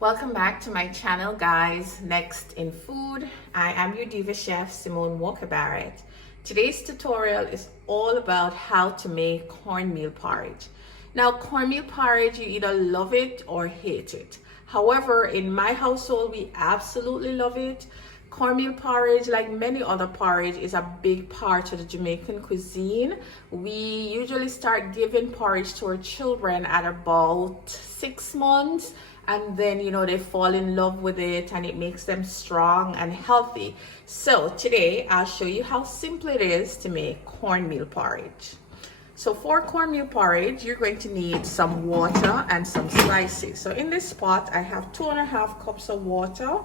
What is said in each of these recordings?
Welcome back to my channel, guys. Next in food, I am your diva chef, Simone Walker Barrett. Today's tutorial is all about how to make cornmeal porridge. Now, cornmeal porridge, you either love it or hate it. However, in my household, we absolutely love it. Cornmeal porridge, like many other porridge, is a big part of the Jamaican cuisine. We usually start giving porridge to our children at about 6 months, and then they fall in love with it and it makes them strong and healthy. So today I'll show you how simple it is to make cornmeal porridge. So for cornmeal porridge, you're going to need some water and some spices. So in this pot I have 2.5 cups of water.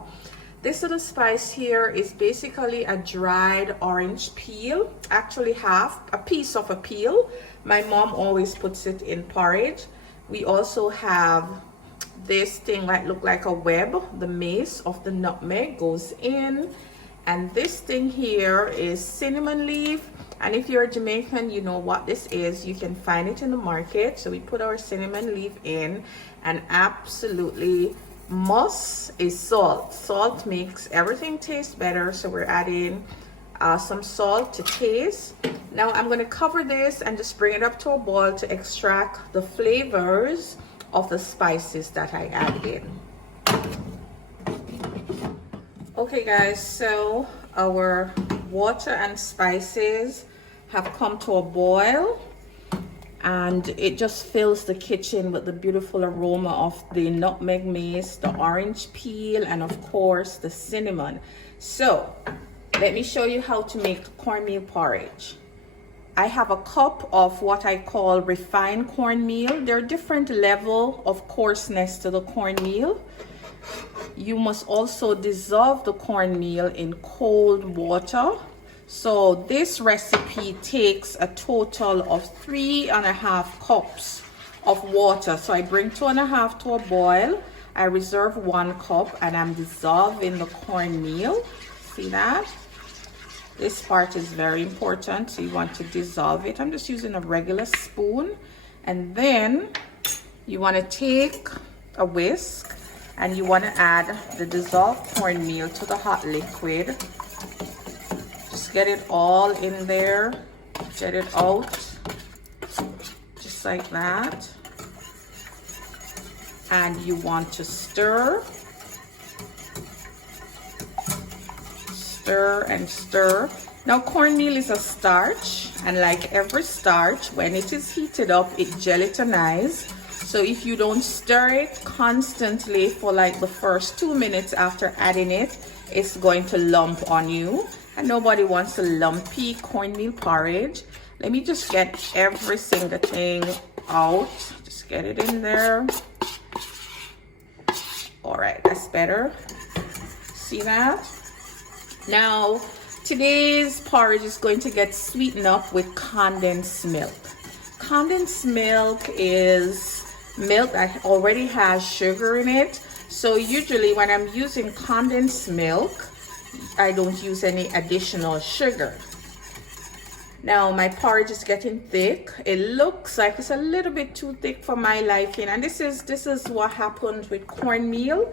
This little spice here is basically a dried orange peel, actually half a piece of a peel. My mom always puts it in porridge. We also have this thing that look like a web. The mace of the nutmeg goes in, and this thing here is cinnamon leaf, and if you're a Jamaican, you know what this is. You can find it in the market. So we put our cinnamon leaf in, and absolutely must is salt. Salt makes everything taste better, so we're adding some salt to taste. Now I'm going to cover this and just bring it up to a boil to extract the flavors of the spices that I add in. Okay guys, so our water and spices have come to a boil, and it just fills the kitchen with the beautiful aroma of the nutmeg mace, the orange peel, and of course the cinnamon. So let me show you how to make cornmeal porridge. I have a cup of what I call refined cornmeal. There are different levels of coarseness to the cornmeal. You must also dissolve the cornmeal in cold water. So this recipe takes a total of 3.5 cups of water. So I bring 2.5 to a boil. I reserve 1 cup, and I'm dissolving the cornmeal. See that? This part is very important, so you want to dissolve it. I'm just using a regular spoon, and then you want to take a whisk and you want to add the dissolved cornmeal to the hot liquid. Just get it all in there, get it out, just like that. And you want to stir and stir. Now cornmeal is a starch, and like every starch, when it is heated up, it gelatinizes. So if you don't stir it constantly for like the first 2 minutes after adding it, it's going to lump on you, and nobody wants a lumpy cornmeal porridge. Let me just get every single thing out. Just get it in there. All right, that's better. See that? Now, today's porridge is going to get sweetened up with condensed milk. Condensed milk is milk that already has sugar in it. So usually when I'm using condensed milk, I don't use any additional sugar. Now my porridge is getting thick. It looks like it's a little bit too thick for my liking, and this is what happens with cornmeal.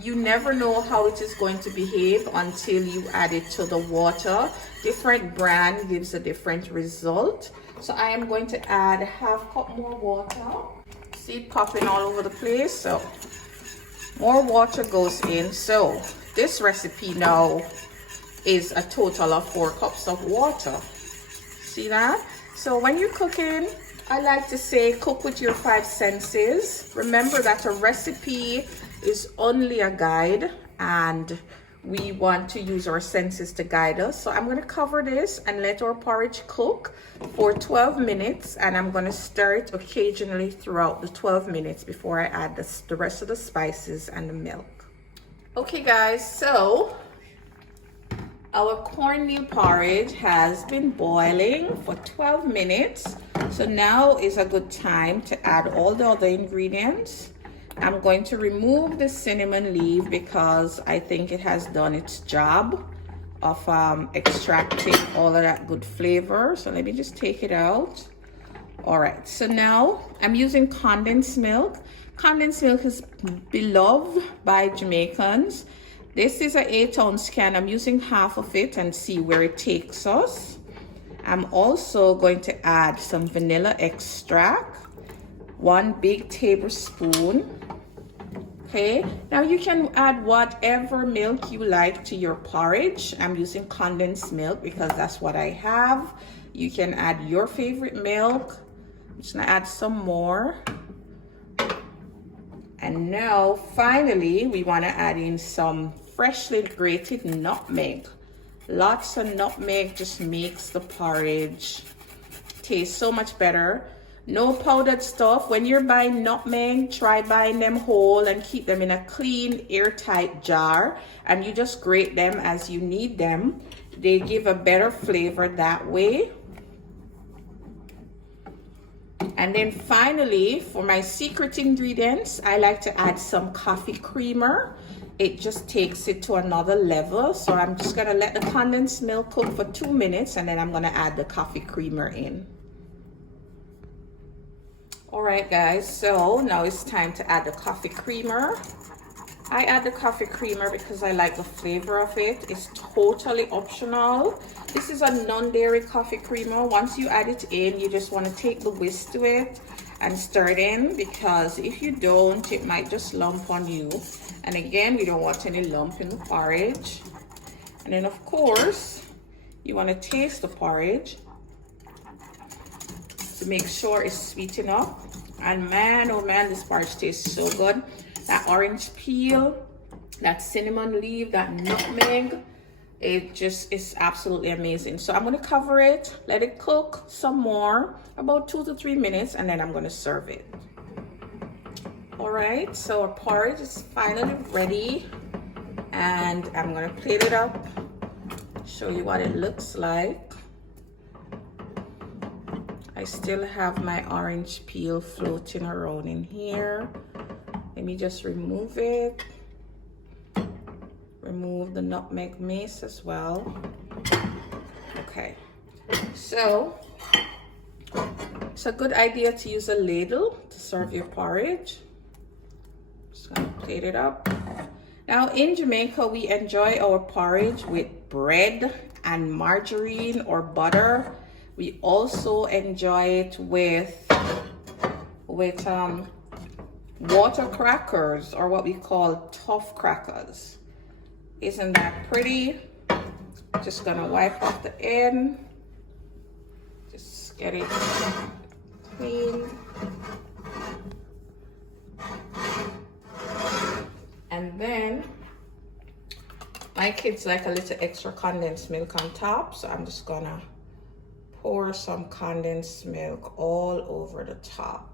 You never know how it is going to behave until you add it to the water. Different brand gives a different result. So I am going to add 1/2 cup more water. See it popping all over the place. So more water goes in. So this recipe now is a total of 4 cups of water. See that? So when you're cooking, I like to say cook with your 5 senses. Remember that a recipe is only a guide, and we want to use our senses to guide us. So I'm going to cover this and let our porridge cook for 12 minutes, and I'm going to stir it occasionally throughout the 12 minutes before I add the rest of the spices and the milk. Okay guys, so our cornmeal porridge has been boiling for 12 minutes. So now is a good time to add all the other ingredients. I'm going to remove the cinnamon leaf because I think it has done its job of extracting all of that good flavor. So let me just take it out. All right, so now I'm using condensed milk. Condensed milk is beloved by Jamaicans. This is an 8-ounce can. I'm using half of it and see where it takes us. I'm also going to add some vanilla extract, 1 big tablespoon. Okay, now you can add whatever milk you like to your porridge. I'm using condensed milk because that's what I have. You can add your favorite milk. I'm just gonna add some more. And now, finally, we wanna add in some freshly grated nutmeg. Lots of nutmeg just makes the porridge taste so much better. No powdered stuff. When you're buying nutmeg, try buying them whole and keep them in a clean, airtight jar. And you just grate them as you need them. They give a better flavor that way. And then finally, for my secret ingredients, I like to add some coffee creamer. It just takes it to another level. So I'm just gonna let the condensed milk cook for 2 minutes and then I'm gonna add the coffee creamer in. All right, guys, so now it's time to add the coffee creamer. I add the coffee creamer because I like the flavor of it. It's totally optional. This is a non-dairy coffee creamer. Once you add it in, you just want to take the whisk to it and stir it in, because if you don't, it might just lump on you. And again, we don't want any lump in the porridge. And then of course, you want to taste the porridge to make sure it's sweet enough. And man, oh man, this porridge tastes so good. That orange peel, that cinnamon leaf, that nutmeg, it just is absolutely amazing. So I'm gonna cover it, let it cook some more, about 2 to 3 minutes, and then I'm gonna serve it. All right, so our porridge is finally ready, and I'm gonna plate it up, show you what it looks like. I still have my orange peel floating around in here. Let me just remove it. Remove the nutmeg mace as well. Okay, so it's a good idea to use a ladle to serve your porridge. Just gonna plate it up. Now in Jamaica, we enjoy our porridge with bread and margarine or butter. We also enjoy it with water crackers, or what we call tough crackers. Isn't that pretty? Just gonna wipe off the end. Just get it clean. And then my kids like a little extra condensed milk on top, so I'm just gonna pour some condensed milk all over the top.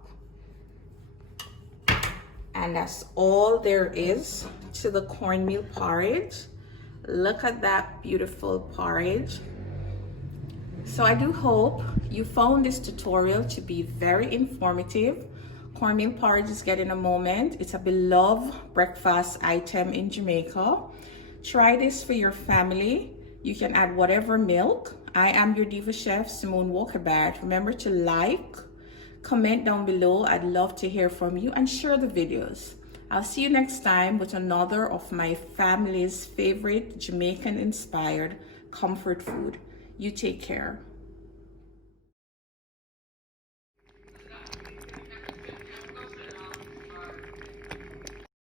And that's all there is to the cornmeal porridge. Look at that beautiful porridge. So I do hope you found this tutorial to be very informative. Cornmeal porridge is getting a moment. It's a beloved breakfast item in Jamaica. Try this for your family. You can add whatever milk. I am your diva chef, Simone Walker-Barrett. Remember to like, comment down below. I'd love to hear from you, and share the videos. I'll see you next time with another of my family's favorite Jamaican inspired comfort food. You take care.